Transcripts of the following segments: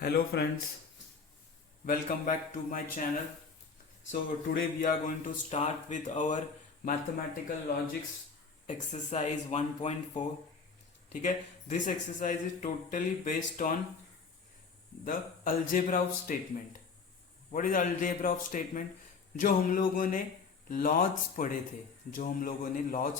Hello friends, welcome back to my channel. So today we are going to start with our mathematical logics exercise 1.4. ठीक है, this exercise is totally based on the algebra of statement. What is algebra of statement? जो हम लोगों ने laws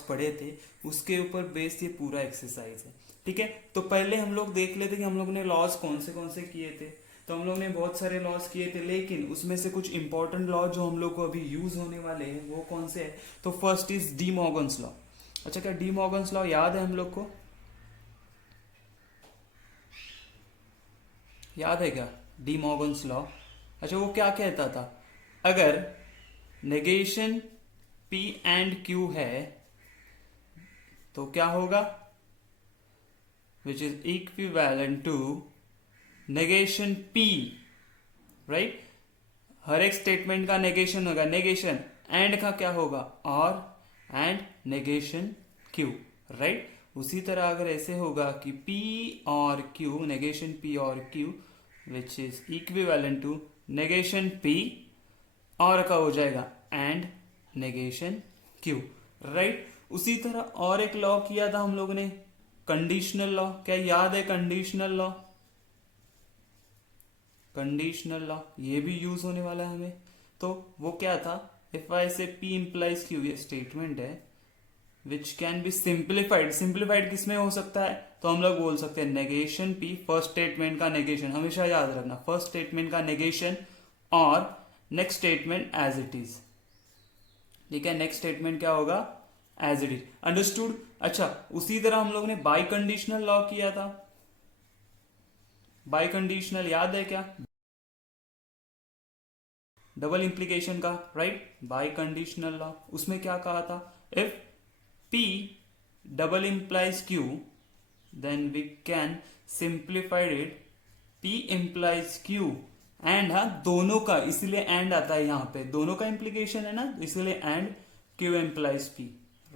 पढ़े थे उसके ऊपर बेस ये पूरा एक्सरसाइज है. ठीक है, तो पहले हम लोग देख लेते कि हम लोग ने लॉज कौन से किए थे. तो हम लोग ने बहुत सारे लॉज किए थे, लेकिन उसमें से कुछ इंपॉर्टेंट लॉ जो हम लोग को अभी यूज होने वाले हैं वो कौन से है. तो first is D Morgan's law. अच्छा, क्या डी मॉर्गन्स लॉ याद है हम लोग को? याद है क्या डी मॉर्गन्स लॉ? अच्छा, वो क्या कहता था? अगर नेगेशन P एंड Q है तो क्या होगा? Which is equivalent to negation P, right. हर एक स्टेटमेंट का नेगेशन होगा, नेगेशन एंड का क्या होगा? और एंड नेगेशन Q, राइट. उसी तरह अगर ऐसे होगा कि P और Q, नेगेशन P और Q which is equivalent to negation P और का हो जाएगा एंड नेगेशन Q, राइट. उसी तरह और एक लॉ किया था हम लोग ने, कंडीशनल लॉ. क्या याद है कंडीशनल लॉ? कंडीशनल लॉ ये भी यूज होने वाला है हमें. तो वो क्या था? इफ आई से P इंप्लाइज Q, ये स्टेटमेंट है which can be simplified. Simplified किसमें हो सकता है? तो हम लोग बोल सकते हैं नेगेशन P, फर्स्ट स्टेटमेंट का नेगेशन, हमेशा याद रखना, फर्स्ट स्टेटमेंट का नेगेशन और next statement as it is. ठीक है, नेक्स्ट स्टेटमेंट क्या होगा? As it is. अंडरस्टूड. अच्छा, उसी तरह हम लोग ने बाई कंडीशनल लॉ किया था. बाई कंडीशनल याद है क्या? डबल इंप्लीकेशन का, राइट. बाई कंडीशनल लॉ, उसमें क्या कहा था? If P double implies Q then we can simplified it P implies Q and, हाँ दोनों का, इसलिए एंड आता है यहाँ पे, दोनों का इंप्लीकेशन है ना, इसलिए and Q implies P,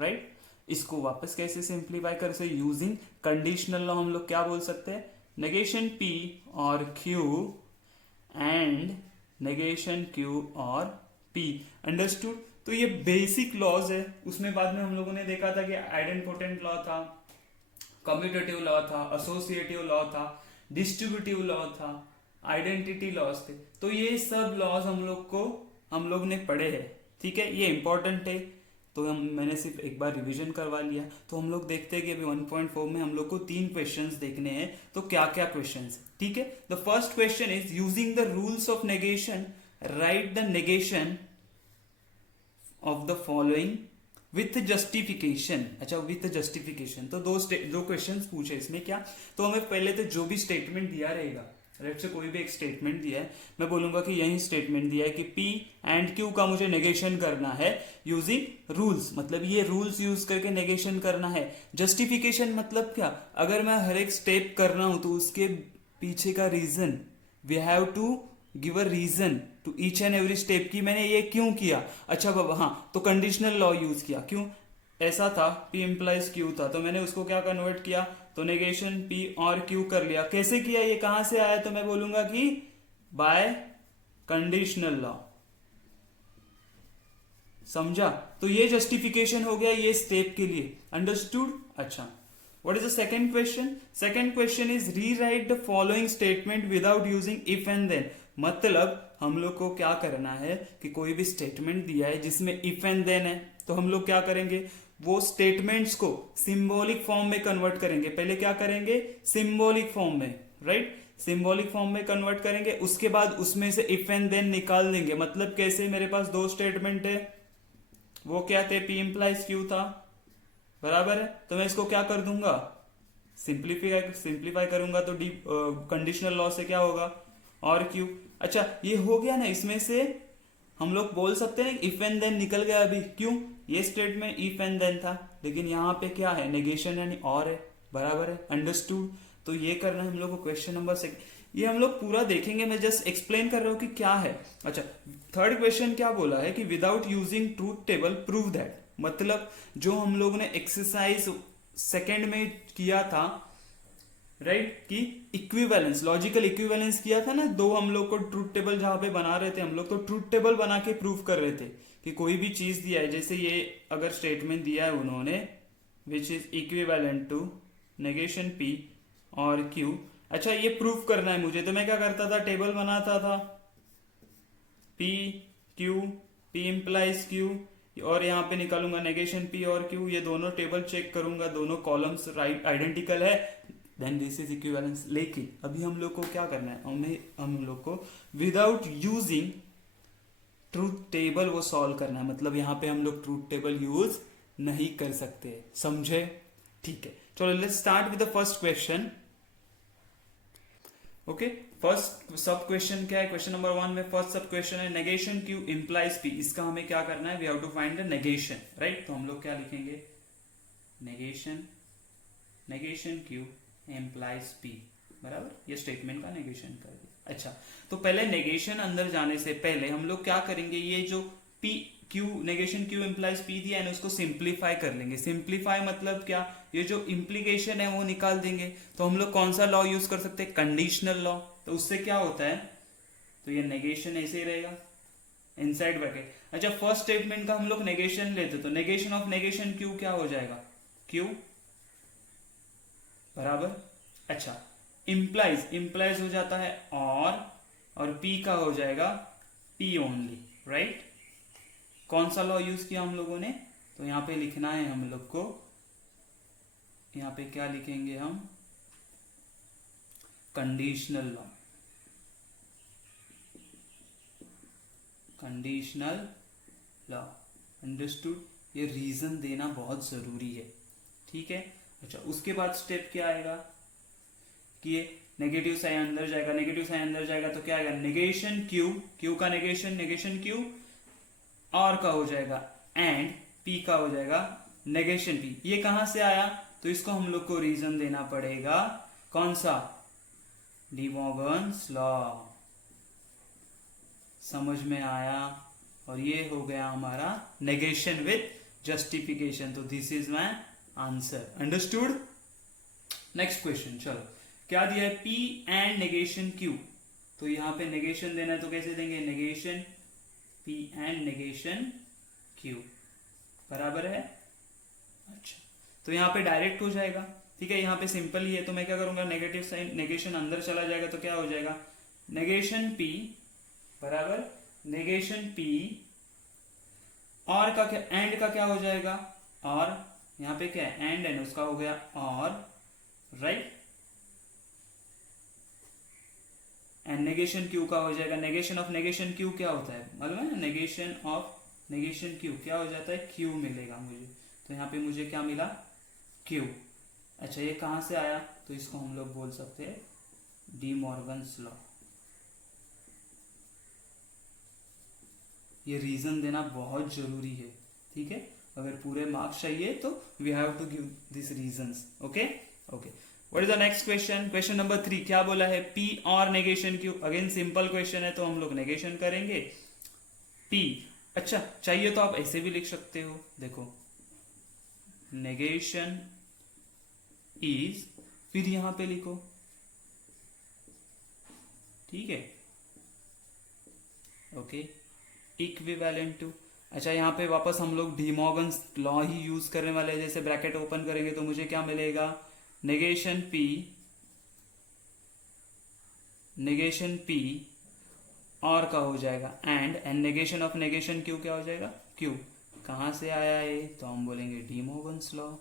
right. इसको वापस कैसे सिंप्लीफाई कर से यूजिंग कंडीशनल लॉ हम लोग क्या बोल सकते हैं? नेगेशन P और Q एंड नेगेशन Q और P. अंडरस्टूड. तो ये बेसिक लॉज है. उसमें बाद में हम लोगों ने देखा था कि आइडेंपोटेंट लॉ था, कम्यूटेटिव लॉ था, एसोसिएटिव लॉ था, डिस्ट्रीब्यूटिव लॉ था, आइडेंटिटी लॉज थे. तो ये सब लॉज हम लोग ने पढ़े हैं. ठीक है, ये इंपॉर्टेंट है. तो मैंने सिर्फ एक बार रिवीजन करवा लिया. तो हम लोग देखते हैं कि अभी 1.4 में हम लोग को 3 क्वेश्चंस देखने हैं. तो क्या क्या क्वेश्चंस है? ठीक है, the first question is using the rules of negation right the negation of the following with justification. अच्छा, विथ जस्टिफिकेशन. तो दो क्वेश्चंस पूछे इसमें. क्या? तो हमें पहले तो जो भी स्टेटमेंट दिया रहेगा, लेट्स से कोई भी एक स्टेटमेंट दिया है, मैं बोलूंगा कि यही स्टेटमेंट दिया है कि P एंड Q का मुझे नेगेशन करना है यूजिंग रूल्स, मतलब ये रूल्स यूज करके नेगेशन करना है. जस्टिफिकेशन मतलब क्या? अगर मैं हर एक स्टेप कर रहा हूं तो उसके पीछे का reason, we have to give a reason to each and every step की मैंने ये क्यों किया. अच्छा बाबा, हाँ, तो कंडीशनल लॉ यूज किया. क्यों? ऐसा था P इंप्लाइज Q था, तो मैंने उसको क्या कन्वर्ट किया? तो नेगेशन P और Q कर लिया. कैसे किया? ये कहां से आया? तो मैं बोलूंगा कि बाय कंडीशनल लॉ. समझा? तो ये जस्टिफिकेशन हो गया ये स्टेप के लिए. अंडरस्टूड. अच्छा, what is the second question? Second question is rewrite the following statement without using if and then. मतलब हम लोग को क्या करना है कि कोई भी स्टेटमेंट दिया है जिसमें इफ एंड देन है, तो हम लोग क्या करेंगे? वो स्टेटमेंट्स को सिंबॉलिक फॉर्म में कन्वर्ट करेंगे. पहले क्या करेंगे? सिंबॉलिक फॉर्म में, राइट. सिंबॉलिक फॉर्म में कन्वर्ट करेंगे, उसके बाद उसमें से इफ एंड देन निकाल देंगे. मतलब कैसे? मेरे पास दो स्टेटमेंट है, वो क्या थे? P इंप्लाइज Q था, बराबर है. तो मैं इसको क्या कर दूंगा? सिंप्लीफाई करूंगा. तो डी कंडीशनल लॉ से क्या होगा? और Q. अच्छा, ये हो गया ना. इसमें से हम लोग बोल सकते हैं इफ एंड देन निकल गया अभी. क्यों? ये स्टेटमेंट इफ एंड देन था, लेकिन यहाँ पे क्या है? नेगेशन यानी और है, बराबर है. अंडरस्टूड. तो ये करना है हम लोग को क्वेश्चन नंबर 6. ये हम लोग पूरा देखेंगे, मैं जस्ट एक्सप्लेन कर रहा हूं कि क्या है. अच्छा, थर्ड क्वेश्चन क्या बोला है कि without using truth table prove that. मतलब जो हम लोग ने एक्सरसाइज सेकेंड में किया था राइट कि इक्विवेलेंस, लॉजिकल इक्विवेलेंस किया था ना, दो हम लोग को ट्रूथ टेबल जहां पे बना रहे थे हम लोग, तो ट्रूथ टेबल बना के प्रूव कर रहे थे कि कोई भी चीज दिया है, जैसे ये अगर स्टेटमेंट दिया है उन्होंने which is equivalent to negation P और क्यू, अच्छा ये प्रूफ करना है मुझे, तो मैं क्या करता था, टेबल बनाता था P Q, P implies Q, और यहाँ पे निकालूंगा नेगेशन पी और क्यू, ये दोनों टेबल चेक करूंगा, दोनों कॉलम्स राइट आइडेंटिकल है, देन दिस इज इक्विवेलेंस। लेकिन अभी हम लोग को क्या करना है, हम लोग को विदाउट यूजिंग ट्रूथ टेबल वो सॉल्व करना है, मतलब यहाँ पे हम लोग ट्रूथ टेबल यूज नहीं कर सकते, समझे? ठीक है, चलो let's start with the first question. Okay, first सब क्वेश्चन क्या है, क्वेश्चन नंबर 1 में फर्स्ट सब क्वेश्चन है नेगेशन क्यू इंप्लाइज पी, इसका हमें क्या करना है, we have to find the negation, right? तो हम लोग क्या लिखेंगे, नेगेशन क्यू इंप्लाइज पी, बराबर, ये स्टेटमेंट का नेगेशन कर दिया। अच्छा, तो पहले नेगेशन अंदर जाने से पहले हम लोग क्या करेंगे, ये जो P Q negation Q implies P दिया है ना, उसको सिंप्लीफाई कर लेंगे। सिंप्लीफाई मतलब क्या, ये जो इम्प्लीकेशन है वो निकाल देंगे। तो हम लोग कौन सा लॉ यूज कर सकते हैं, कंडीशनल लॉ। तो उससे क्या होता है, तो ये नेगेशन ऐसे ही रहेगा इनसाइड ब्रैकेट। अच्छा, फर्स्ट स्टेटमेंट का हम लोग नेगेशन लेते, तो नेगेशन ऑफ नेगेशन क्यू क्या हो जाएगा, क्यू, बराबर। अच्छा, इंप्लाइज हो जाता है और पी का हो जाएगा पी ओनली, राइट? कौन सा लॉ यूज किया हम लोगों ने, तो यहां पे लिखना है हम लोग को, यहां पे क्या लिखेंगे हम, conditional law, conditional law, understood? ये रीजन देना बहुत जरूरी है, ठीक है? अच्छा, उसके बाद स्टेप क्या आएगा कि ये नेगेटिव साइन अंदर जाएगा, नेगेटिव साइन अंदर जाएगा तो क्या आएगा, नेगेशन क्यू, क्यू का नेगेशन क्यू, और का हो जाएगा एंड पी का हो जाएगा नेगेशन पी। ये कहां से आया, तो इसको हम लोग को रीजन देना पड़ेगा, कौन सा, डी मॉर्गन्स लॉ। समझ में आया? और ये हो गया हमारा नेगेशन विद जस्टिफिकेशन, तो this is my answer, understood? Next question, चलो क्या दिया है, पी एंड नेगेशन क्यू, तो यहां पे नेगेशन देना है तो कैसे देंगे, negation P and negation Q, बराबर है। अच्छा, तो यहां पे डायरेक्ट हो जाएगा, ठीक है, यहां पे सिंपल ही है, तो मैं क्या करूंगा, नेगेटिव साइन नेगेशन अंदर चला जाएगा तो क्या हो जाएगा, नेगेशन पी बराबर नेगेशन पी, और का क्या, एंड का क्या हो जाएगा, और यहां पे क्या है, एंड उसका हो गया और, राइट? एंड नेगेशन क्यू का हो जाएगा, नेगेशन ऑफ नेगेशन क्यू क्या होता है मालूम है, नेगेशन ऑफ नेगेशन क्यू क्या हो जाता है, क्यू मिलेगा मुझे, तो यहाँ पे मुझे क्या मिला, क्यू। अच्छा, ये कहां से आया, तो इसको हम लोग बोल सकते हैं डी मॉर्गन्स लॉ। ये रीजन देना बहुत जरूरी है, ठीक है? अगर पूरे मार्क्स चाहिए तो we have to give this reasons, okay okay. What is the next question, question number 3, क्या बोला है, पी और negation Q. Again simple question है तो हम लोग नेगेशन करेंगे पी। अच्छा, चाहिए तो आप ऐसे भी लिख सकते हो, देखो नेगेशन इज, फिर यहां पे लिखो, ठीक है, ओके, इक्विवेलेंट टू। अच्छा, यहाँ पे वापस हम लोग डी मॉर्गन्स लॉ ही यूज करने वाले हैं, जैसे ब्रैकेट ओपन करेंगे तो मुझे क्या मिलेगा, नेगेशन पी और का हो जाएगा and negation of negation Q क्या हो जाएगा, क्यू। कहां से आया है, तो हम बोलेंगे डी मॉर्गन्स लॉ।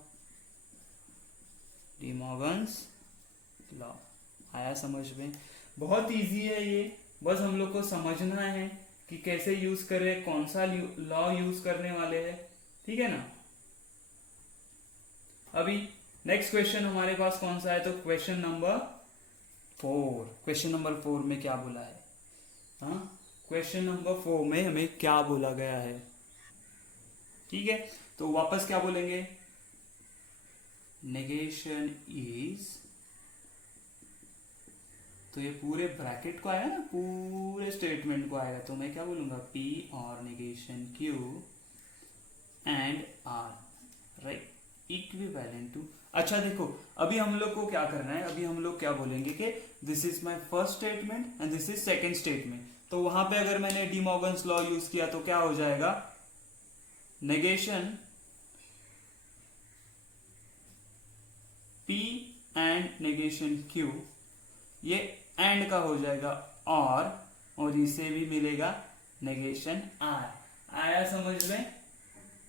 आया समझ में? बहुत इजी है ये, बस हम लोग को समझना है कि कैसे यूज कर रहे हैं, कौन सा लॉ यूज करने वाले हैं, ठीक है ना? अभी नेक्स्ट क्वेश्चन हमारे पास कौन सा है, तो क्वेश्चन नंबर 4। क्वेश्चन नंबर 4 में क्या बोला है, हाँ, क्वेश्चन नंबर 4 में हमें क्या बोला गया है, ठीक है? तो वापस क्या बोलेंगे, नेगेशन इज, तो ये पूरे ब्रैकेट को आएगा ना, पूरे स्टेटमेंट को आएगा, तो मैं क्या बोलूंगा, पी और negation Q and R, right? Equivalent to. अच्छा देखो, अभी हम लोग को क्या करना है, अभी हम लोग क्या बोलेंगे कि this is my first statement and this is second statement. तो वहां पे अगर मैंने डी मॉर्गन्स लॉ यूज किया तो क्या हो जाएगा, negation P and negation Q, ये एंड का हो जाएगा और इसे भी मिलेगा नेगेशन R। आया समझ में,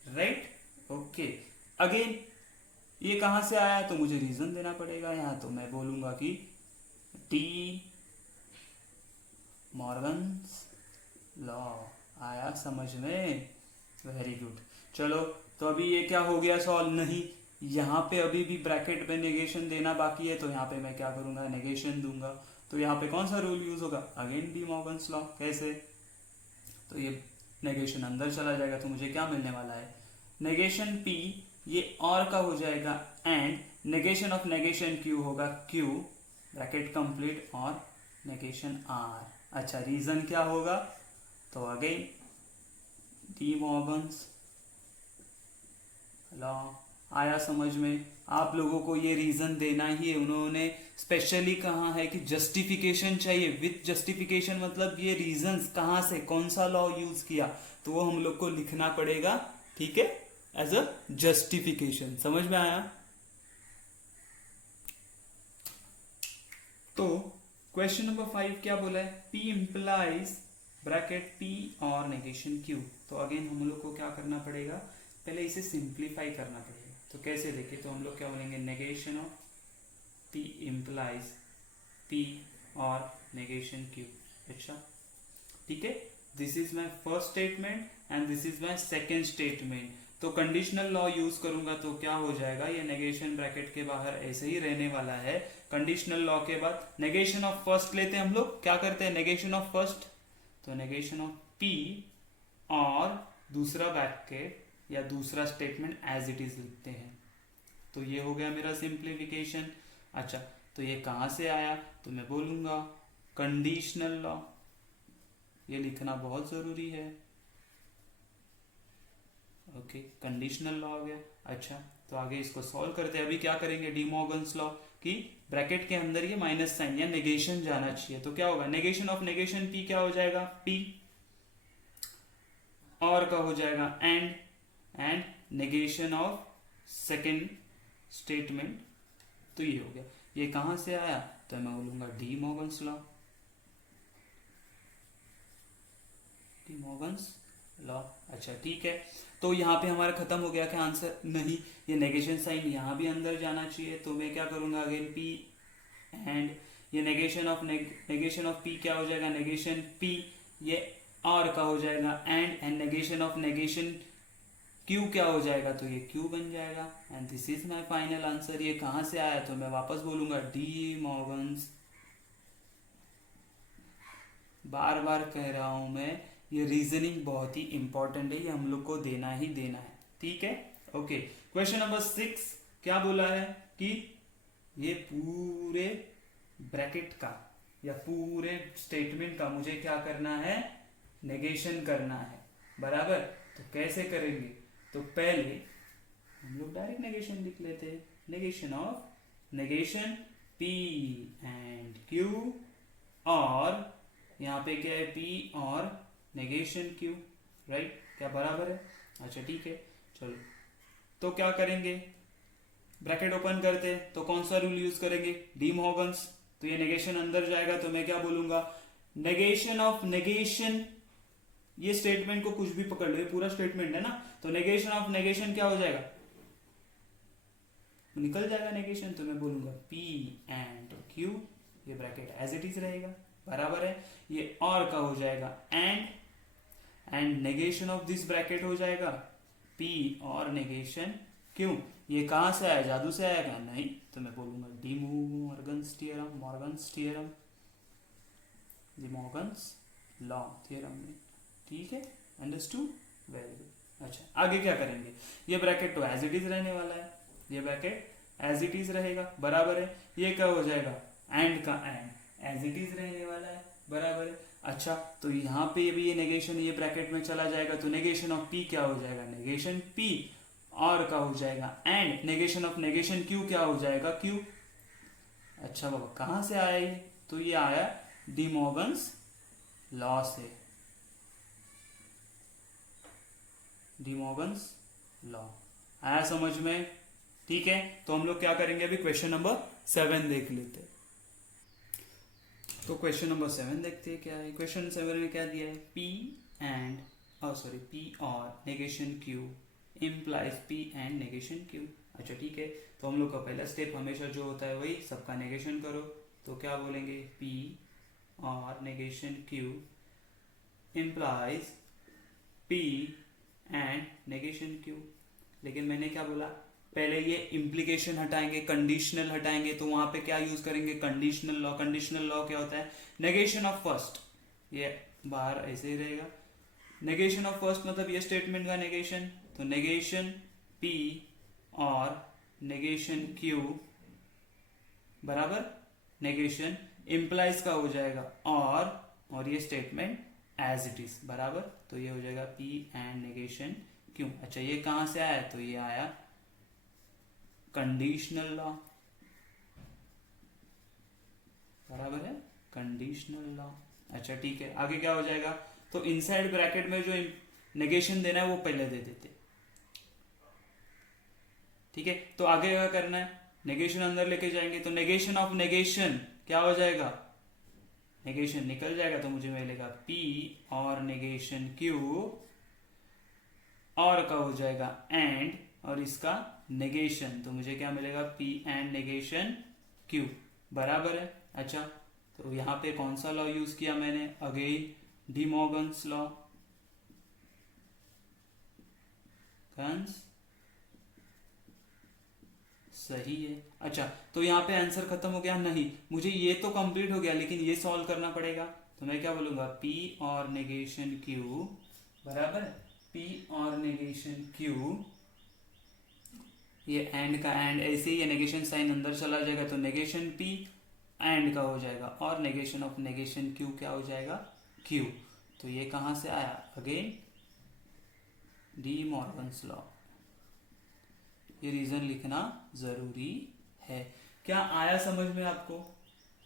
राइट? ओके, अगेन ये कहां से आया तो मुझे रीजन देना पड़ेगा यहां, तो मैं बोलूंगा कि डी मॉर्गन्स लॉ। आया समझ में, वेरी गुड। चलो, तो अभी ये क्या हो गया सॉल्व, नहीं यहाँ पे अभी भी ब्रैकेट में नेगेशन देना बाकी है, तो यहाँ पे मैं क्या करूंगा, नेगेशन दूंगा। तो यहाँ पे कौन सा रूल यूज होगा, अगेन डी मॉर्गन्स लॉ। कैसे, तो ये नेगेशन अंदर चला जाएगा तो मुझे क्या मिलने वाला है, नेगेशन P, ये और का हो जाएगा and negation of negation Q होगा Q, ब्रैकेट कंप्लीट, और नेगेशन R। अच्छा, रीजन क्या होगा, तो अगेन डी मॉर्गन्स लॉ। आया समझ में, आप लोगों को ये रीजन देना ही है, उन्होंने स्पेशली कहा है कि जस्टिफिकेशन चाहिए, विथ जस्टिफिकेशन मतलब ये रीजंस कहां से, कौन सा लॉ यूज किया, तो वो हम लोग को लिखना पड़ेगा, ठीक है, एज अ जस्टिफिकेशन। समझ में आया? तो क्वेश्चन नंबर 5 क्या बोला है, P इंप्लाइज ब्रैकेट P और नेगेशन Q। तो अगेन हम लोग को क्या करना पड़ेगा, पहले इसे सिंप्लीफाई करना पड़ेगा। तो कैसे देखिए, तो हम लोग क्या बोलेंगे, negation of P implies P और नेगेशन Q। अच्छा, ठीक है, this is my first statement and this is my second statement. तो कंडीशनल लॉ यूज करूंगा तो क्या हो जाएगा, ये नेगेशन ब्रैकेट के बाहर ऐसे ही रहने वाला है। कंडीशनल लॉ के बाद नेगेशन ऑफ फर्स्ट लेते हैं हम लोग, क्या करते हैं, नेगेशन ऑफ फर्स्ट, तो नेगेशन ऑफ P और दूसरा ब्रैकेट या दूसरा स्टेटमेंट एज इट इज लिखते हैं। तो ये हो गया मेरा सिंप्लीफिकेशन। अच्छा, तो ये कहां से आया, तो मैं बोलूंगा कंडीशनल लॉ, ये लिखना बहुत जरूरी है। ओके, कंडीशनल लॉ हो गया। अच्छा, तो आगे इसको सॉल्व करते हैं। अभी क्या करेंगे, डी मॉर्गन्स लॉ की ब्रैकेट के अंदर ये माइनस साइन या नेगेशन जाना चाहिए, तो क्या होगा, नेगेशन ऑफ नेगेशन P क्या हो जाएगा, P, और का हो जाएगा and negation of second statement. तो ये हो गया, ये कहां से आया, तो मैं बोलूंगा D Morgan's law, D Morgan's law. अच्छा, ठीक है, तो यहाँ पे हमारा खत्म हो गया क्या आंसर, नहीं, ये नेगेशन साइन यहाँ भी अंदर जाना चाहिए। तो मैं क्या करूंगा, अगेन P एंड ये नेगेशन ऑफ P क्या हो जाएगा, नेगेशन P, ये और का हो जाएगा and negation of negation Q क्या हो जाएगा, तो ये Q बन जाएगा and this is my final answer. ये कहां से आया, तो मैं वापस बोलूंगा डी मॉर्गन्स, बार बार कह रहा हूं मैं, ये रीजनिंग बहुत ही इंपॉर्टेंट है, ये हम लोग को देना ही देना है, ठीक है। ओके, क्वेश्चन नंबर 6 क्या बोला है कि ये पूरे ब्रैकेट का या पूरे स्टेटमेंट का मुझे क्या करना है, नेगेशन करना है, बराबर। तो कैसे करेंगे, तो पहले हम लोग डायरेक्ट नेगेशन लिख लेते हैं, negation of negation P and Q, और यहाँ पे क्या है, P और नेगेशन Q, राइट, क्या बराबर है। अच्छा, ठीक है, चलो, तो क्या करेंगे, ब्रैकेट ओपन करते हैं, तो कौन सा रूल यूज करेंगे, डी मॉर्गन्स। तो ये नेगेशन अंदर जाएगा, तो मैं क्या बोलूंगा, नेगेशन ऑफ नेगेशन, ये स्टेटमेंट को कुछ भी पकड़ लो, ये पूरा स्टेटमेंट है ना, तो नेगेशन ऑफ नेगेशन क्या हो जाएगा, निकल जाएगा नेगेशन, तो मैं बोलूंगा P एंड Q, ये ब्रैकेट एज इट इज रहेगा, बराबर है। ये और का हो जाएगा and negation of this bracket हो जाएगा P और नेगेशन Q। ये कहां से आया, जादू से आया क्या, नहीं, तो मैं बोलूंगा D Morgan's theorem, D Morgan's law theorem में, ठीक है, अंडरस्टूड, वेरी गुड। अच्छा, आगे क्या करेंगे, ये ब्रैकेट तो एज इट इज रहने वाला है, ये ब्रैकेट एज इट इज रहेगा, बराबर है। ये क्या हो जाएगा, एंड का एंड एज इट इज रहने वाला है, बराबर है। अच्छा, तो यहाँ पे भी ये नेगेशन ये ब्रैकेट में चला जाएगा, तो नेगेशन ऑफ P क्या हो जाएगा, नेगेशन P और का हो जाएगा and negation of negation Q क्या हो जाएगा क्यू। अच्छा बाबा कहां से आया ये, तो ये आया डी मॉर्गन्स लॉ से, डी मॉर्गन्स लॉ। आया समझ में? ठीक है, तो हम लोग क्या करेंगे अभी क्वेश्चन नंबर 7 देख लेते हैं। तो क्वेश्चन नंबर 7 देखते हैं क्या है। क्वेश्चन 7 में क्या दिया है, P एंड P और negation Q implies P and negation Q। अच्छा ठीक है, तो हम लोग का पहला स्टेप हमेशा जो होता है वही सबका नेगेशन करो। तो क्या बोलेंगे, P और negation Q implies P and negation Q। लेकिन मैंने क्या बोला, पहले ये इम्प्लीकेशन हटाएंगे, कंडीशनल हटाएंगे, तो वहां पे क्या यूज करेंगे, कंडीशनल लॉ। कंडीशनल लॉ क्या होता है, नेगेशन ऑफ फर्स्ट, ये बाहर ऐसे ही रहेगा। नेगेशन ऑफ फर्स्ट मतलब ये स्टेटमेंट का नेगेशन, तो नेगेशन P और नेगेशन Q बराबर नेगेशन इम्प्लाइज का हो जाएगा और ये स्टेटमेंट एज इट इज बराबर, तो ये हो जाएगा P एंड नेगेशन Q। अच्छा ये कहां से आया, तो ये आया कंडीशनल लॉ, बराबर है कंडीशनल लॉ। अच्छा ठीक है, आगे क्या हो जाएगा, तो इनसाइड ब्रैकेट में जो नेगेशन देना है वो पहले दे देते। ठीक है, तो आगे क्या करना है, नेगेशन अंदर लेके जाएंगे, तो नेगेशन ऑफ नेगेशन क्या हो जाएगा, नेगेशन निकल जाएगा, तो मुझे मिलेगा P और नेगेशन Q और का हो जाएगा एंड और इसका नेगेशन, तो मुझे क्या मिलेगा, P एंड नेगेशन Q बराबर है। अच्छा तो यहां पे कौन सा लॉ यूज किया मैंने, अगेन डी मॉर्गन्स लॉ, सही है। अच्छा तो यहाँ पे आंसर खत्म हो गया, नहीं मुझे ये तो कंप्लीट हो गया लेकिन ये सॉल्व करना पड़ेगा, तो मैं क्या बोलूंगा, P और नेगेशन Q बराबर, P और नेगेशन Q, ये एंड का एंड, ऐसे ही नेगेशन साइन अंदर चला जाएगा, तो नेगेशन P एंड का हो जाएगा और नेगेशन ऑफ नेगेशन Q क्या हो जाएगा Q। तो ये कहां से आया, अगेन डी मॉर्गन्स लॉ। ये रीजन लिखना जरूरी है। क्या आया समझ में आपको,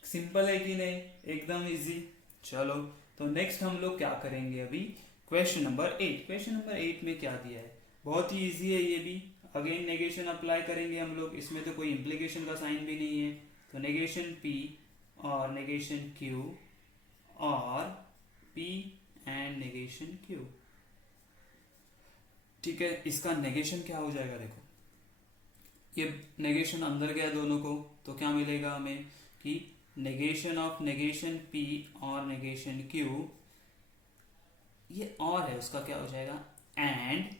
सिंपल है कि नहीं, एकदम इजी। चलो तो नेक्स्ट हम लोग क्या करेंगे अभी, क्वेश्चन नंबर 8। क्वेश्चन नंबर 8 में क्या दिया है, बहुत ही इजी है ये भी। अगेन नेगेशन अप्लाई करेंगे हम लोग, इसमें तो कोई इम्प्लीकेशन का साइन भी नहीं है, तो नेगेशन P और नेगेशन Q और P एंड नेगेशन Q। ठीक है, इसका नेगेशन क्या हो जाएगा, देखो ये नेगेशन अंदर गया दोनों को, तो क्या मिलेगा हमें कि नेगेशन ऑफ नेगेशन P और नेगेशन Q, ये और है उसका क्या हो जाएगा, and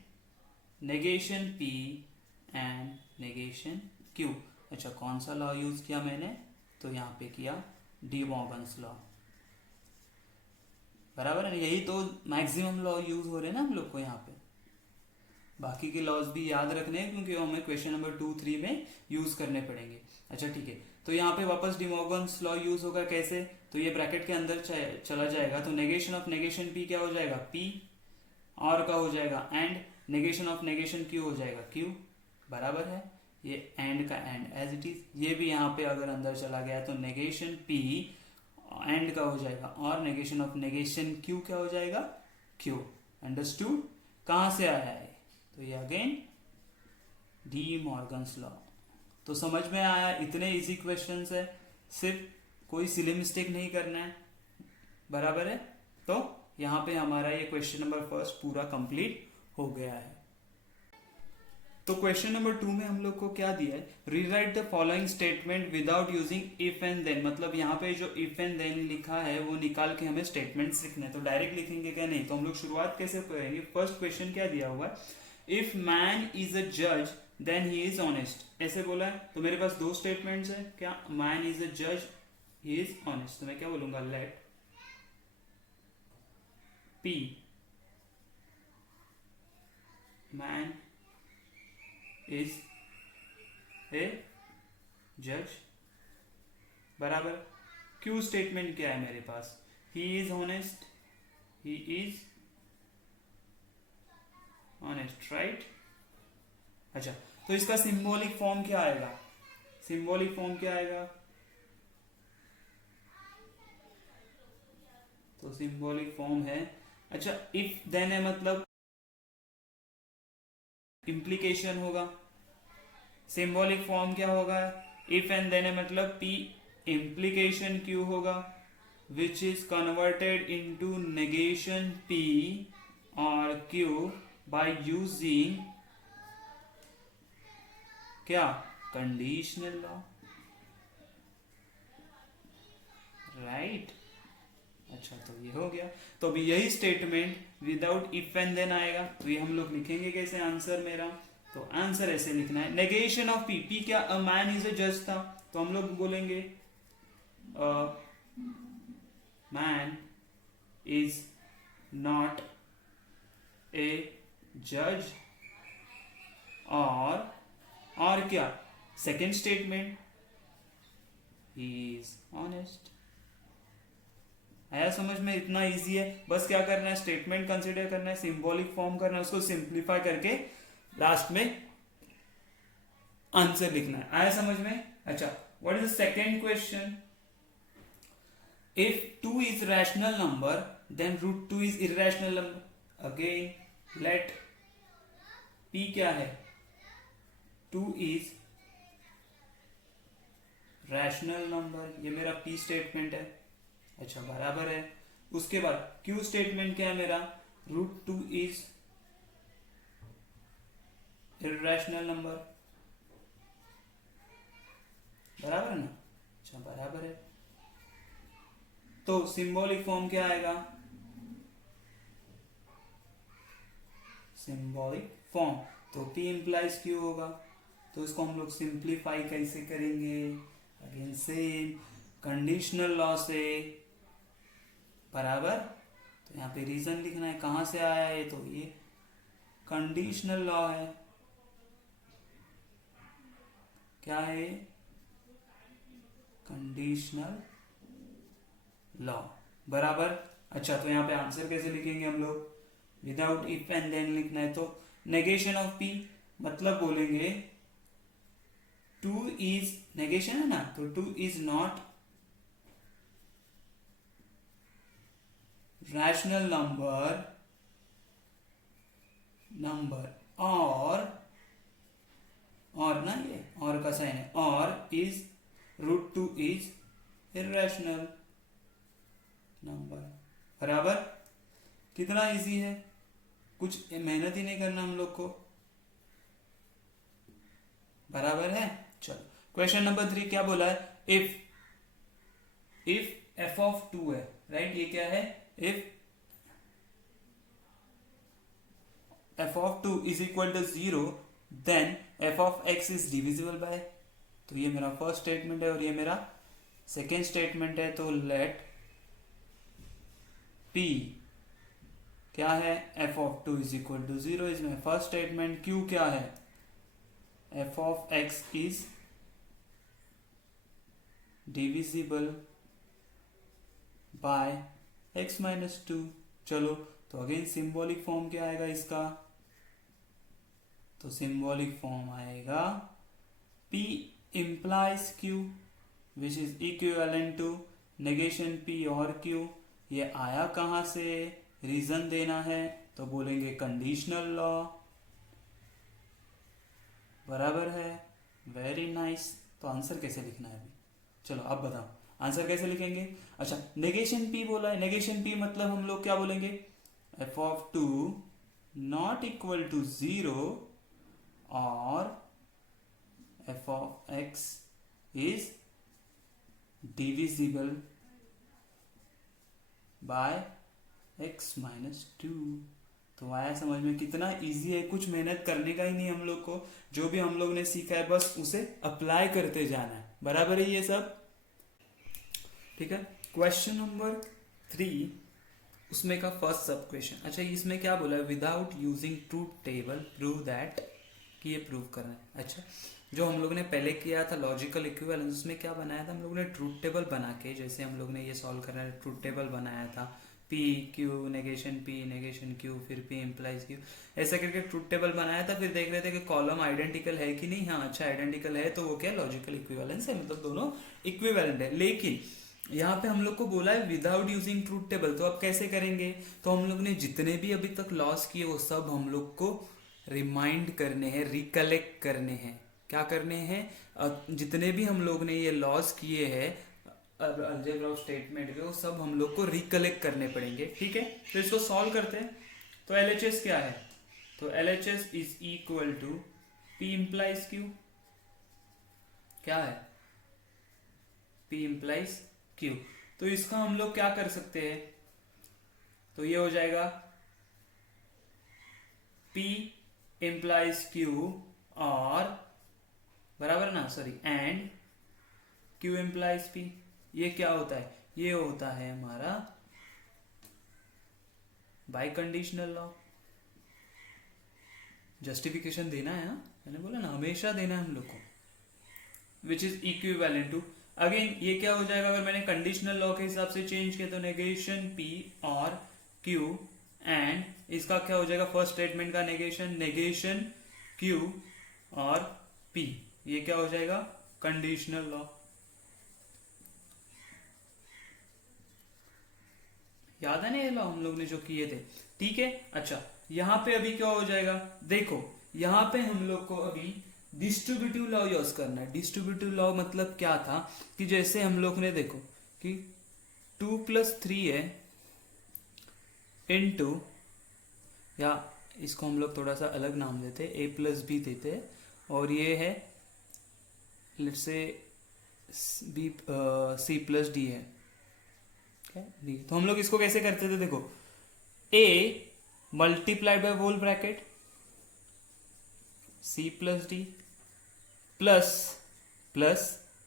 negation P and negation Q। अच्छा कौन सा लॉ यूज किया मैंने, तो यहाँ पे किया डी मॉर्गन्स लॉ, बराबर है, यही तो मैक्सिमम लॉ यूज हो रहे हैं ना हम लोग को यहाँ पे। बाकी के लॉज भी याद रखने हैं क्योंकि हमें क्वेश्चन नंबर 2-3 में यूज करने पड़ेंगे। अच्छा ठीक है, तो यहाँ पे वापस डी मॉर्गन्स लॉ यूज होगा कैसे, तो ये ब्रैकेट के अंदर चला जाएगा, तो नेगेशन ऑफ नेगेशन P क्या हो जाएगा, P और का हो जाएगा and negation of negation Q हो जाएगा Q बराबर है, ये एंड का एंड एज इट इज, ये भी यहाँ पे अगर अंदर चला गया तो नेगेशन P एंड का हो जाएगा और नेगेशन ऑफ नेगेशन Q क्या हो जाएगा Q। अंडरस्टूड, कहां से आया है, तो ये अगेन डी मॉर्गन्स लॉ। तो समझ में आया, इतने इजी क्वेश्चंस है, सिर्फ कोई सिली मिस्टेक नहीं करना है, बराबर है। तो यहाँ पे हमारा ये क्वेश्चन नंबर फर्स्ट पूरा कंप्लीट हो गया है। तो क्वेश्चन नंबर 2 में हम लोग को क्या दिया है, rewrite the following statement without using if and then, मतलब यहाँ पे जो इफ एंड देन लिखा है वो निकाल के हमें स्टेटमेंट्स लिखना है। तो डायरेक्ट लिखेंगे क्या, नहीं, तो हम लोग शुरुआत कैसे करेंगे। फर्स्ट क्वेश्चन क्या दिया हुआ है, इफ मैन इज अ जज देन ही इज ऑनेस्ट, ऐसे बोला है, तो मेरे पास दो स्टेटमेंट्स है, क्या, मैन इज अ जज ही इज ऑनेस्ट, तो मैं क्या बोलूंगा, let P man is a जज बराबर, क्यू स्टेटमेंट क्या है मेरे पास, he is honest, he is honest, right. अच्छा, तो इसका सिंबॉलिक फॉर्म क्या आएगा? सिंबॉलिक फॉर्म क्या आएगा? तो सिंबॉलिक फॉर्म है, अच्छा इफ देन है मतलब इम्प्लीकेशन होगा। सिंबॉलिक फॉर्म क्या होगा? इफ एंड देन है मतलब पी इम्प्लीकेशन क्यू होगा, which is converted into negation P और क्यू बाय यूजिंग क्या? Conditional law, right. अच्छा, तो ये हो गया। तो अभी यही statement without if and then आएगा, तो ये हम लोग लिखेंगे कैसे आंसर मेरा? तो आंसर ऐसे लिखना है, नेगेशन ऑफ पी, पी क्या? अ मैन इज अ जज था, तो हम लोग बोलेंगे मैन इज नॉट ए जज, और क्या? Second statement, he is honest. आया समझ में? इतना इजी है, बस क्या करना है, स्टेटमेंट कंसीडर करना है, सिंबॉलिक फॉर्म करना है, उसको सिंप्लीफाई करके लास्ट में आंसर लिखना है। आया समझ में? अच्छा, what is the second question? If 2 is rational number then root 2 is irrational number. Again let p क्या है? 2 इज रैशनल नंबर, ये मेरा p स्टेटमेंट है। अच्छा, बराबर है। उसके बाद क्यू स्टेटमेंट क्या है मेरा? रूट 2 इज इरेशनल नंबर, बराबर ना? अच्छा, बराबर है। तो सिंबॉलिक फॉर्म क्या आएगा? सिंबॉलिक फॉर्म तो p इंप्लाइज q होगा, तो इसको हम लोग सिंप्लीफाई कैसे करेंगे? अगेन सेम कंडीशनल लॉ से, बराबर। तो यहाँ पे रीजन लिखना है, कहां से आया है? तो ये कंडीशनल लॉ है। क्या है? कंडीशनल लॉ, बराबर। अच्छा, तो यहाँ पे आंसर कैसे लिखेंगे हम लोग? विदाउट इफ एंड देन लिखना है, तो नेगेशन ऑफ p मतलब बोलेंगे 2 इज, नेगेशन है ना, तो 2 इज नॉट रैशनल नंबर और ना, ये और का साइन है, और is root 2 is irrational number, बराबर। कितना इजी है, कुछ मेहनत ही नहीं करना हम लोग को, बराबर है। चलो, क्वेश्चन नंबर 3 क्या बोला है? इफ f ऑफ 2 है, राइट, ये क्या है? If f of 2 is equal to 0 then f of x is divisible by, तो ये मेरा फर्स्ट स्टेटमेंट है और ये मेरा सेकेंड स्टेटमेंट है। तो लेट p क्या है? f of 2 is equal to 0 is my first statement. q क्या है? f of x is divisible by x minus 2। चलो, तो अगेन सिंबॉलिक फॉर्म क्या आएगा इसका? तो सिंबॉलिक फॉर्म आएगा p implies q which is equivalent to negation p और q। ये आया कहां से? रीजन देना है, तो बोलेंगे कंडीशनल लॉ, बराबर है। Very nice. तो आंसर कैसे लिखना है अभी? चलो अब बताओ आंसर कैसे लिखेंगे। अच्छा, नेगेशन p बोला है, नेगेशन p मतलब हम लोग क्या बोलेंगे? f of 2 not equal to 0 और f of x is divisible by x minus 2। तो आया समझ में? कितना इजी है, कुछ मेहनत करने का ही नहीं हम लोग को, जो भी हम लोग ने सीखा है बस उसे अप्लाई करते जाना है, बराबर है ये सब, ठीक है। क्वेश्चन नंबर 3 उसमें का फर्स्ट सब क्वेश्चन। अच्छा, इसमें क्या बोला है? Without using truth table prove that, कि ये प्रूव करना है। अच्छा, जो हम लोग ने पहले किया था लॉजिकल इक्विवेलेंस, उसमें क्या बनाया था हम लोग ने? ट्रूथ टेबल बना के, जैसे हम लोग ने ये सॉल्व करना है ट्रूथ टेबल बनाया था, पी क्यू नेगेशन क्यू, फिर पी इम्प्लाइज क्यू, ऐसा करके ट्रूथ टेबल बनाया था। फिर देख रहे थे कि कॉलम आइडेंटिकल है कि नहीं। हाँ अच्छा आइडेंटिकल है, तो वो क्या लॉजिकल इक्विवेलेंस है, मतलब दोनों इक्विवेलेंट है। लेकिन यहाँ पे हम लोग को बोला है विदाउट यूजिंग ट्रूथ टेबल, तो अब कैसे करेंगे? तो हम लोग ने जितने भी अभी तक लॉस किए वो सब हम लोग को रिमाइंड करने हैं, रिकलेक्ट करने हैं। क्या करने हैं? जितने भी हम लोग ने ये लॉस किए हैं अलजेब्रा ऑफ स्टेटमेंट के, वो सब हम लोग को रिकलेक्ट करने पड़ेंगे। ठीक है, तो इसको सॉल्व करते हैं। तो LHS क्या है? तो LHS is equal to P implies Q। क्या है? P implies Q। तो इसका हम लोग क्या कर सकते हैं? तो ये हो जाएगा P इम्प्लाइज Q और बराबर ना, sorry, and Q implies P। ये क्या होता है? ये होता है हमारा बाय कंडीशनल लॉ। जस्टिफिकेशन देना है, हाँ मैंने बोला ना हमेशा देना है हम लोग को, which is equivalent to. Again ये क्या हो जाएगा अगर मैंने कंडीशनल लॉ के हिसाब से चेंज किया? तो नेगेशन P और Q एंड इसका क्या हो जाएगा? फर्स्ट स्टेटमेंट का नेगेशन Q और P, ये क्या हो जाएगा? Conditional law. याद है ना ये लॉ हम लोग ने जो किए थे? ठीक है, अच्छा यहां पे अभी क्या हो जाएगा? देखो यहां पे हम लोग को अभी डिस्ट्रीब्यूटिव लॉ यूज करना है। डिस्ट्रीब्यूटिव लॉ मतलब क्या था कि जैसे हम लोग ने देखो कि 2+3 है इनटू, या इसको हम लोग थोड़ा सा अलग नाम देते, A+B देते, और ये है लेट्स से C+D है। तो हम लोग इसको कैसे करते थे? देखो A multiplied by whole bracket C+D plus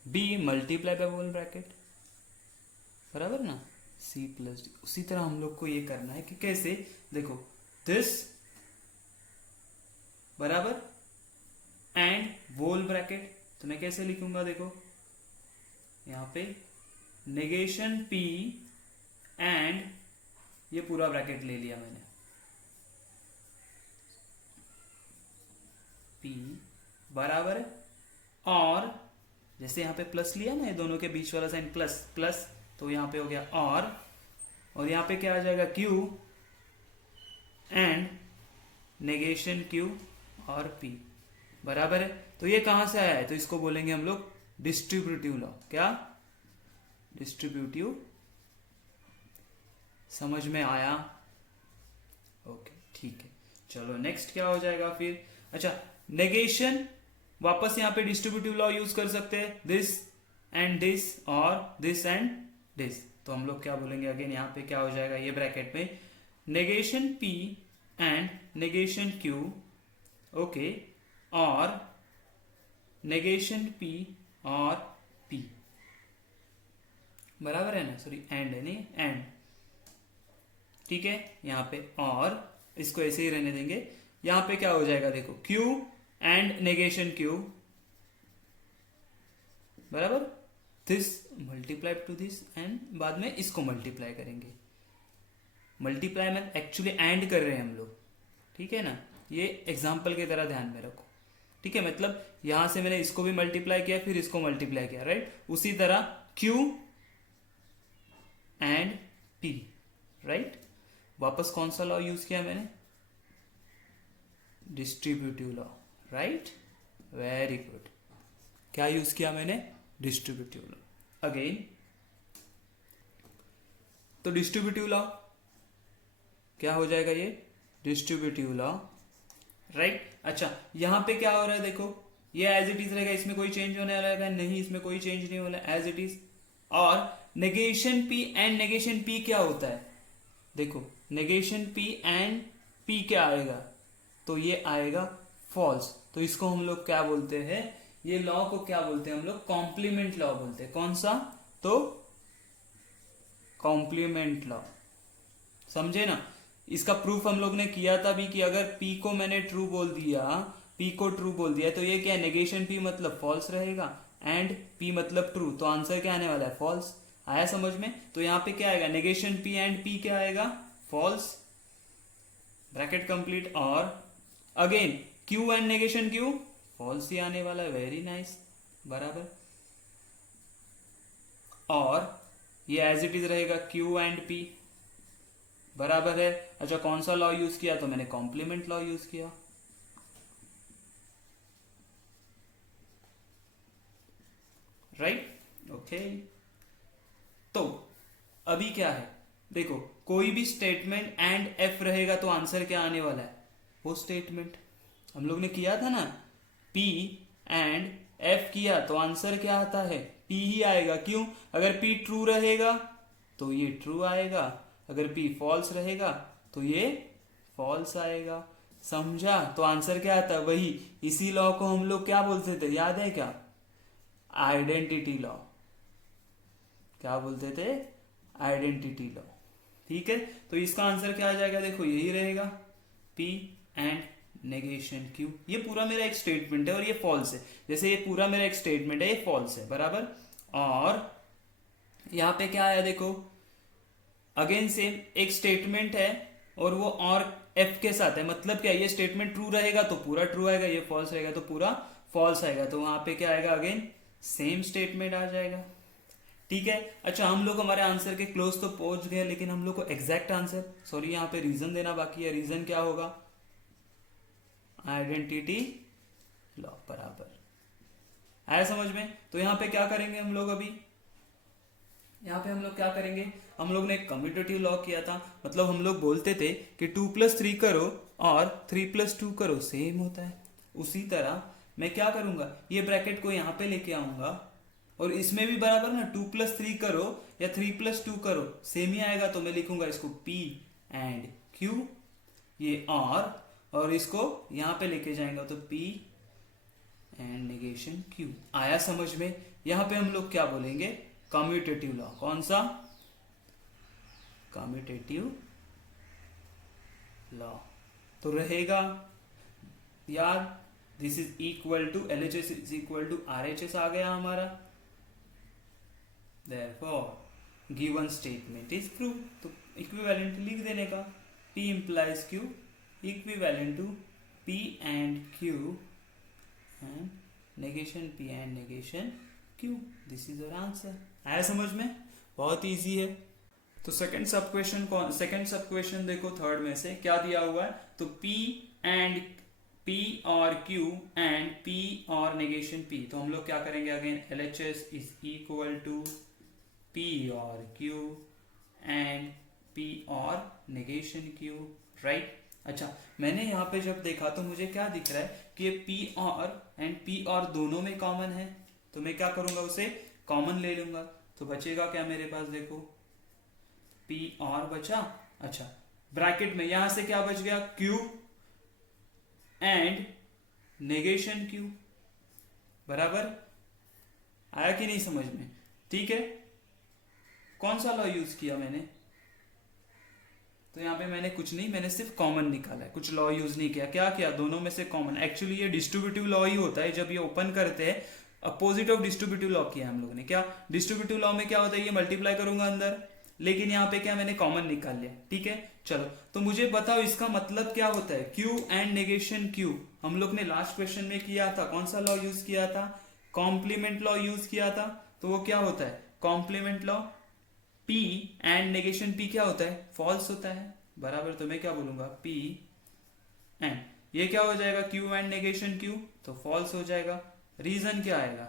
B multiply by whole bracket, बराबर ना, C+D। उसी तरह हम लोग को ये करना है कि कैसे? देखो दिस बराबर एंड होल ब्रैकेट, तो मैं कैसे लिखूंगा? देखो यहां पे नेगेशन P एंड ये पूरा ब्रैकेट ले लिया मैंने, P बराबर, और जैसे यहां पे प्लस लिया ना, ये दोनों के बीच वाला साइन प्लस प्लस, तो यहां पे हो गया और यहां पे क्या आ जाएगा? Q एंड नेगेशन Q और P, बराबर है। तो ये कहां से आया है? तो इसको बोलेंगे हम लोग डिस्ट्रीब्यूटिव लॉ। क्या? डिस्ट्रीब्यूटिव। समझ में आया? ओके ठीक है, चलो नेक्स्ट क्या हो जाएगा फिर? अच्छा नेगेशन, वापस यहां पे डिस्ट्रीब्यूटिव लॉ यूज कर सकते हैं, दिस एंड दिस और दिस एंड दिस। तो हम लोग क्या बोलेंगे? अगेन यहां पे क्या हो जाएगा? ये ब्रैकेट में negation P and negation Q, okay, और नेगेशन P और P, बराबर है ना, सॉरी एंड है नहीं, एंड। ठीक है, यहां पे और इसको ऐसे ही रहने देंगे। यहां पे क्या हो जाएगा? देखो Q एंड नेगेशन Q, बराबर, this multiply two this and बाद में इसको मल्टीप्लाई करेंगे। मल्टीप्लाई में एक्चुअली एंड कर रहे हैं हम लोग, ठीक है ना, ये एग्जाम्पल की तरह ध्यान में रखो। ठीक है, मतलब यहां से मैंने इसको भी मल्टीप्लाई किया फिर इसको मल्टीप्लाई किया, राइट। उसी तरह Q एंड P, राइट। वापस कौन सा लॉ यूज किया मैंने? Distributive law, right, very good. क्या यूज किया मैंने? Distributive law. अगेन तो डिस्ट्रीब्यूटिव लॉ क्या हो जाएगा? ये डिस्ट्रीब्यूटिव लॉ, राइट। अच्छा यहां पे क्या हो रहा है? देखो ये एज इट इज रहेगा, इसमें कोई चेंज होने वाला है नहीं, इसमें कोई चेंज नहीं होना, एज इट इज। और negation P and negation P क्या होता है? देखो नेगेशन P एंड P क्या आएगा? तो ये आएगा फॉल्स। तो इसको हम लोग क्या बोलते हैं? ये लॉ को क्या बोलते हैं हम लोग? कॉम्प्लीमेंट लॉ बोलते हैं। कौन सा? तो कॉम्प्लीमेंट लॉ, समझे ना। इसका प्रूफ हम लोग ने किया था भी कि अगर P को मैंने ट्रू बोल दिया, P को ट्रू बोल दिया, तो ये क्या है? नेगेशन P मतलब फॉल्स रहेगा एंड P मतलब ट्रू, तो आंसर क्या आने वाला है? फॉल्स। आया समझ में? तो यहाँ पे क्या आएगा, नेगेशन P एंड P क्या आएगा, फॉल्स, ब्रैकेट कंप्लीट। और again Q and negation Q false ही आने वाला है, वेरी नाइस, बराबर। और ये एज इट इज रहेगा Q एंड P, बराबर है। अच्छा, कौन सा लॉ यूज किया, तो मैंने कॉम्प्लीमेंट लॉ यूज किया, राइट, ओके। तो अभी क्या है, देखो कोई भी स्टेटमेंट एंड एफ रहेगा तो आंसर क्या आने वाला है, वो स्टेटमेंट हम लोग ने किया था ना, P एंड एफ किया तो आंसर क्या आता है, P ही आएगा। क्यों, अगर P ट्रू रहेगा तो ये ट्रू आएगा, अगर P फॉल्स रहेगा तो ये फॉल्स आएगा, समझा? तो आंसर क्या आता है, वही, इसी लॉ को हम लोग क्या बोलते थे, याद है क्या, आइडेंटिटी लॉ। क्या बोलते थे, आइडेंटिटी लॉ, ठीक है। तो इसका आंसर क्या आ जाएगा, देखो यही रहेगा, P एंड नेगेशन Q। ये पूरा मेरा एक स्टेटमेंट है और ये फॉल्स है, जैसे ये पूरा मेरा एक स्टेटमेंट है, ये फॉल्स है, बराबर। और यहाँ पे क्या आया, देखो अगेन सेम एक स्टेटमेंट है और वो और F के साथ है, मतलब क्या, ये स्टेटमेंट ट्रू रहेगा तो पूरा ट्रू आएगा, ये फॉल्स रहेगा तो पूरा फॉल्स आएगा, तो वहां पे क्या आएगा, अगेन सेम स्टेटमेंट आ जाएगा, ठीक है। अच्छा, हम लोग हमारे आंसर के क्लोज तो पहुंच गए, लेकिन हम लोग को एग्जैक्ट आंसर, सॉरी यहाँ पे रीजन देना बाकी है। रीजन क्या होगा, आइडेंटिटी लॉ, बराबर। आया समझ में? तो यहाँ पे क्या करेंगे हम लोग, अभी यहाँ पे हम लोग क्या करेंगे, हम लोग ने एक कम्यूटेटिव लॉ किया था, मतलब हम लोग बोलते थे कि 2+3 करो और 3+2 करो, सेम होता है। उसी तरह मैं क्या करूंगा, ये ब्रैकेट को यहाँ पे लेके आऊंगा और इसमें भी बराबर ना, 2+3 करो या 3+2 करो, सेम ही आएगा, तो मैं लिखूंगा इसको P एंड Q, ये और इसको यहां पे लेके जाएंगे तो P एंड नेगेशन Q। आया समझ में? यहां पे हम लोग क्या बोलेंगे, कम्यूटेटिव लॉ। कौन सा, कम्यूटेटिव लॉ। तो रहेगा याद, this is equal to LHS is equal to RHS आ गया हमारा, therefore given statement is true। तो इक्विवेलेंट लिख देने का, P implies Q equivalent to P and Q and negation P and negation Q, this is your answer. आया समझ में? बहुत इजी है। तो सेकंड सब क्वेश्चन देखो, थर्ड में से क्या दिया हुआ है, तो P और Q एंड P और नेगेशन P, तो हम लोग क्या करेंगे, again LHS is equal to P और Q एंड P और नेगेशन Q, राइट। अच्छा, मैंने यहाँ पे जब देखा तो मुझे क्या दिख रहा है कि ये P और दोनों में कॉमन है, तो मैं क्या करूंगा, उसे कॉमन ले लूंगा, तो बचेगा क्या मेरे पास, देखो P और बचा। अच्छा, ब्रैकेट में यहां से क्या बच गया, Q एंड नेगेशन Q, बराबर। आया कि नहीं समझ में? ठीक है, कौन सा लॉ यूज किया मैंने, तो यहाँ पे मैंने कुछ नहीं, मैंने सिर्फ कॉमन निकाला है, कुछ लॉ यूज नहीं किया। क्या किया, दोनों में से कॉमन। एक्चुअली ये डिस्ट्रीब्यूटिव लॉ ही होता है, जब ये ओपन करते हैं, अपोजिट ऑफ डिस्ट्रीब्यूटिव लॉ किया हम लोगों ने। क्या डिस्ट्रीब्यूटिव लॉ में क्या होता है, ये मल्टीप्लाई करूंगा अंदर, लेकिन यहाँ पे क्या मैंने कॉमन निकाल लिया, ठीक है। चलो, तो मुझे बताओ इसका मतलब क्या होता है, Q एंड नेगेशन Q। हम लोग ने लास्ट क्वेश्चन में किया था, कौन सा लॉ यूज किया था, कॉम्प्लीमेंट लॉ यूज किया था। तो वो क्या होता है, complement law, P and negation P क्या होता है, फॉल्स होता है, बराबर। तो मैं क्या बोलूंगा, P एंड ये क्या हो जाएगा, Q एंड नेगेशन Q, तो फॉल्स हो जाएगा। रीजन क्या आएगा,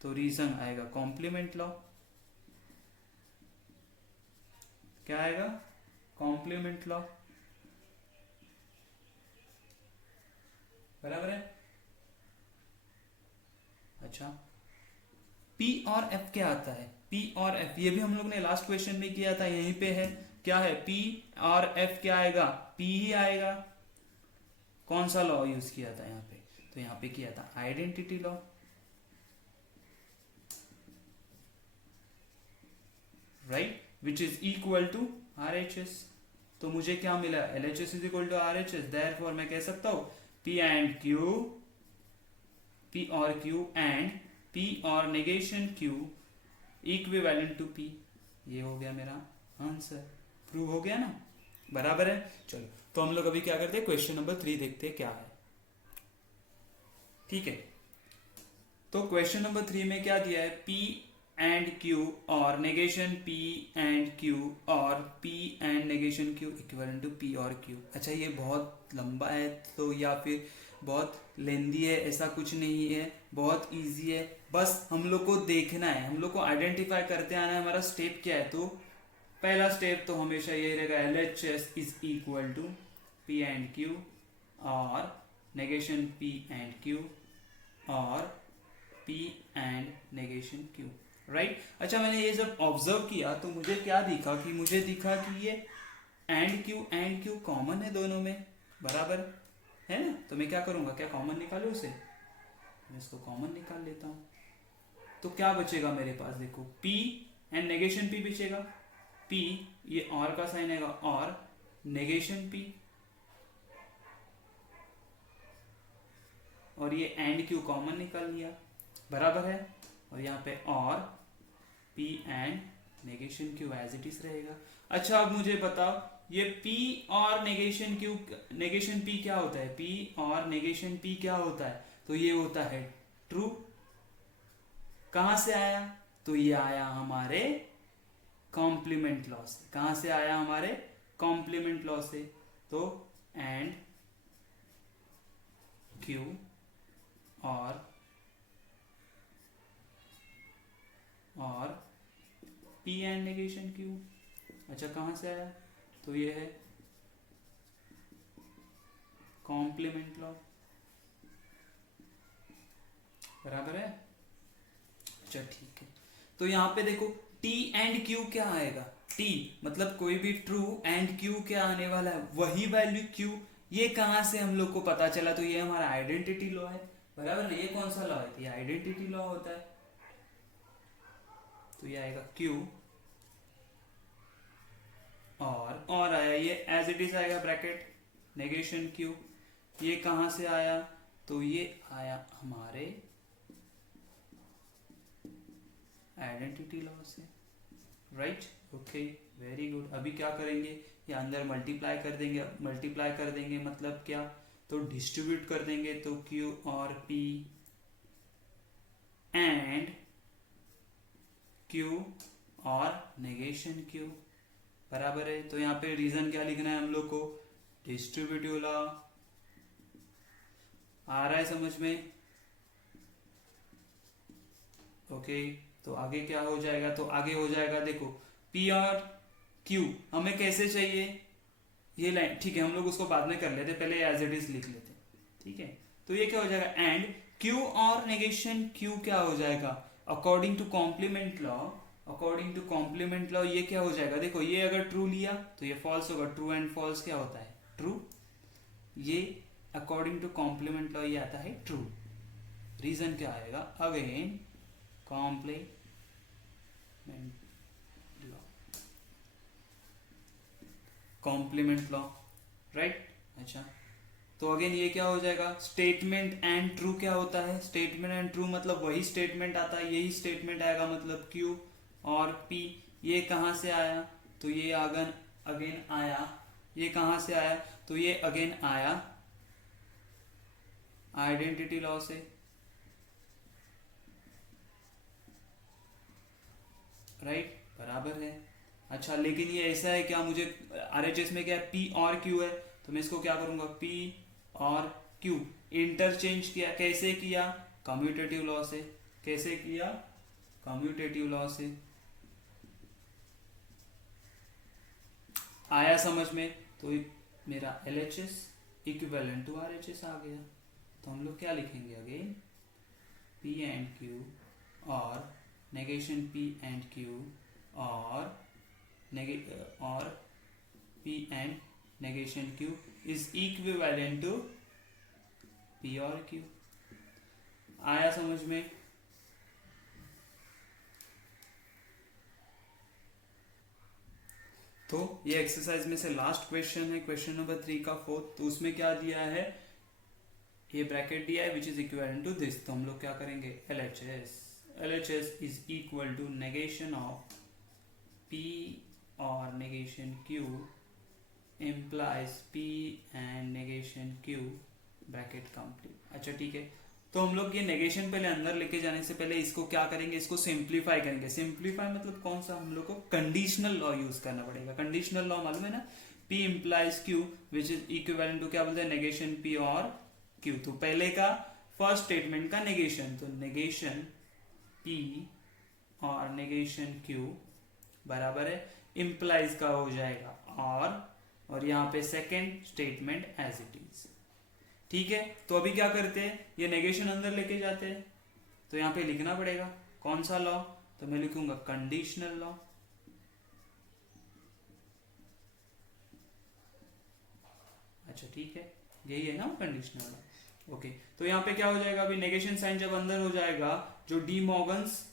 तो रीजन आएगा कॉम्प्लीमेंट लॉ। क्या आएगा, कॉम्प्लीमेंट लॉ, बराबर है। अच्छा, P और F क्या आता है, P और F ये भी हम लोग ने लास्ट क्वेश्चन में किया था, यहीं पे है। क्या है, P और F क्या आएगा, P ही आएगा। कौन सा लॉ यूज किया था यहाँ पे, तो यहाँ पे किया था identity law, right, which is equal to RHS। तो मुझे क्या मिला, LHS is equal to RHS, therefore मैं कह सकता हूं P और Q एंड P और negation Q equivalent to P। ये हो गया मेरा आंसर, प्रूव हो गया ना, बराबर है। चलो तो हम लोग अभी क्या करते हैं, क्वेश्चन नंबर 3 देखते हैं क्या है। ठीक है, तो क्वेश्चन नंबर 3 में क्या दिया है, P एंड Q और नेगेशन P एंड Q और P and negation Q equivalent to P और Q। अच्छा ये बहुत लंबा है तो या फिर बहुत लेंदी है, ऐसा कुछ नहीं है, बहुत इजी है। बस हम लोग को देखना है, हम लोग को आइडेंटिफाई करते आना है हमारा स्टेप क्या है। तो पहला स्टेप तो हमेशा ये रहेगा, LHS is equal to P and Q और नेगेशन P एंड Q और P and negation Q, right. अच्छा मैंने ये जब ऑब्जर्व किया तो मुझे क्या दिखा, कि मुझे दिखा कि ये एंड Q कॉमन है दोनों में, बराबर है ना। तो मैं क्या करूंगा, क्या कॉमन निकालू उसे, मैं इसको कॉमन निकाल लेता हूं। तो क्या बचेगा मेरे पास, देखो P एंड नेगेशन P बचेगा, P ये और का साइन आएगा और नेगेशन P, और ये एंड Q कॉमन निकाल लिया, बराबर है। और यहाँ पे और P and negation Q as it is रहेगा। अच्छा अब मुझे बताओ ये P और नेगेशन Q, नेगेशन P क्या होता है, P और नेगेशन P क्या होता है, तो ये होता है ट्रू। कहां से आया, तो ये आया हमारे कॉम्प्लीमेंट लॉ से। कहां से आया, हमारे कॉम्प्लीमेंट लॉ से। तो एंड Q और P एंड नेगेशन Q, अच्छा कहां से आया, तो ये है कॉम्प्लीमेंट लॉ, बराबर है। अच्छा ठीक है, तो यहां पे देखो T एंड Q क्या आएगा, T मतलब कोई भी ट्रू एंड Q क्या आने वाला है, वही वैल्यू Q। ये कहां से हम लोग को पता चला, तो ये हमारा आइडेंटिटी लॉ है, बराबर ना। ये कौन सा लॉ है, ये आइडेंटिटी लॉ होता है। तो ये आएगा Q और आया ये एज इट इज आएगा ब्रैकेट नेगेशन Q। ये कहां से आया, तो ये आया हमारे आइडेंटिटी लॉ से, राइट। Okay very good. अभी क्या करेंगे, ये अंदर मल्टीप्लाई कर देंगे, मल्टीप्लाई कर देंगे मतलब क्या, तो डिस्ट्रीब्यूट कर देंगे। तो Q और P एंड Q और नेगेशन Q, बराबर है। तो यहाँ पे रीजन क्या लिखना है हम लोग को, डिस्ट्रीब्यूटिव लॉ। आ रहा है समझ में, ओके। तो आगे क्या हो जाएगा, तो आगे हो जाएगा देखो P और Q हमें कैसे चाहिए, ये लाइन ठीक है, हम लोग उसको बाद में कर लेते, पहले एज इट इज लिख लेते, ठीक है। तो ये क्या हो जाएगा, एंड Q और नेगेशन Q क्या हो जाएगा, according to complement law, according to complement law ये क्या हो जाएगा, देखो ये अगर ट्रू लिया तो ये फॉल्स होगा, ट्रू एंड फॉल्स क्या होता है, ट्रू। ये अकॉर्डिंग टू कॉम्प्लीमेंट लॉ ये आता है ट्रू। रीजन क्या आएगा, again complement law, complement law, right. अच्छा तो अगेन ये क्या हो जाएगा, स्टेटमेंट एंड ट्रू क्या होता है, स्टेटमेंट एंड ट्रू मतलब वही स्टेटमेंट आता है, यही स्टेटमेंट आएगा, मतलब Q और P। ये कहां से आया, तो ये अगेन आया, ये कहां से आया, तो ये अगेन आया आइडेंटिटी लॉ से, राइट, बराबर है। अच्छा लेकिन ये ऐसा है क्या, मुझे RHS में क्या है, P और Q है, तो मैं इसको क्या करूंगा, P और Q इंटरचेंज किया, कैसे किया, कम्यूटेटिव लॉ से। कैसे किया, कम्यूटेटिव लॉ से। आया समझ में, तो मेरा LHS इक्विवेलेंट टू RHS आ गया। तो हम लोग क्या लिखेंगे, अगेन P एंड Q और नेगेशन P एंड Q और P and negation Q is equivalent to P और Q। आया समझ में, तो ये एक्सरसाइज में से लास्ट क्वेश्चन है, क्वेश्चन नंबर 3 का 4th। तो उसमें क्या दिया है, ये ब्रैकेट दिया है which is equivalent to this. तो हम लोग क्या करेंगे, LHS is equal to negation of P और negation Q implies P and negation Q bracket complete. अच्छा ठीक है, तो हम लोग ये नेगेशन पहले अंदर लेके जाने से पहले इसको क्या करेंगे, इसको सिंप्लीफाई करेंगे। सिंप्लीफाई मतलब कौन सा, हम लोग को कंडीशनल लॉ यूज करना पड़ेगा। कंडीशनल लॉ मालूम है ना, P implies Q which is equivalent to क्या बोलते हैं, नेगेशन P और Q। तो पहले का फर्स्ट स्टेटमेंट का नेगेशन, तो नेगेशन P और नेगेशन Q बराबर है इम्प्लाइज का हो जाएगा और यहाँ पे second statement as it is. ठीक है, तो अभी क्या करते हैं, ये नेगेशन अंदर लेके जाते हैं, तो यहाँ पे लिखना पड़ेगा कौन सा लॉ, तो मैं लिखूंगा कंडीशनल लॉ। अच्छा ठीक है, यही है ना कंडीशनल लॉ। ओके, तो यहाँ पे क्या हो जाएगा, अभी नेगेशन साइन जब अंदर हो जाएगा, जो डी मॉर्गन्स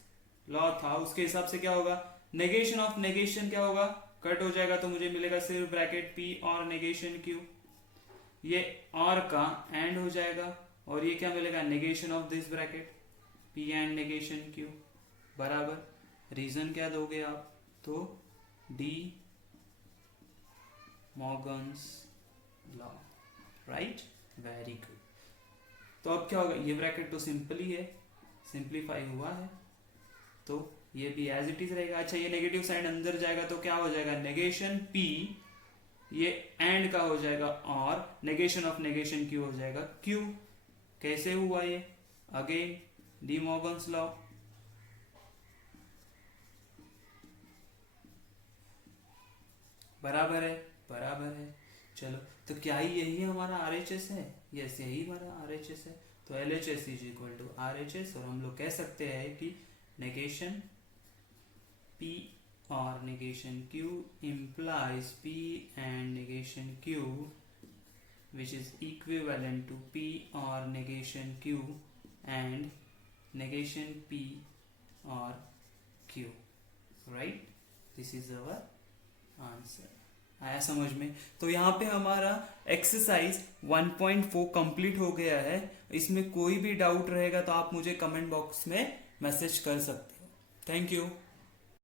लॉ था उसके हिसाब से क्या होगा, नेगेशन ऑफ नेगेशन क्या होगा, कट हो जाएगा, तो मुझे मिलेगा सिर्फ ब्रैकेट P और नेगेशन Q, ये और का एंड हो जाएगा, और ये क्या मिलेगा, negation of this bracket P and negation Q बराबर, रीजन क्या दोगे आप, तो D Morgan's law, right, very good. तो अब क्या होगा, ये ब्रैकेट तो सिंपल ही है, सिंप्लीफाई हुआ है, तो ये भी एज इट इज रहेगा। अच्छा, ये नेगेटिव साइन अंदर जाएगा तो क्या हो जाएगा, नेगेशन P, ये एंड का हो जाएगा, और नेगेशन ऑफ नेगेशन Q हो जाएगा Q। कैसे हुआ ये, अगेन डी मॉर्गन्स लॉ, बराबर है, बराबर है। चलो, तो क्या ही यही हमारा RHS है, यस यही हमारा RHS है। तो LHS is equal to RHS, और हम लोग कह सकते हैं कि नेगेशन P और negation Q implies P and negation Q which is equivalent to P or negation Q and negation P or Q, right? This is our answer. आया समझ में? तो यहाँ पे हमारा एक्सरसाइज 1.4 कंप्लीट हो गया है। इसमें कोई भी डाउट रहेगा तो आप मुझे कमेंट बॉक्स में मैसेज कर सकते हो। Thank you.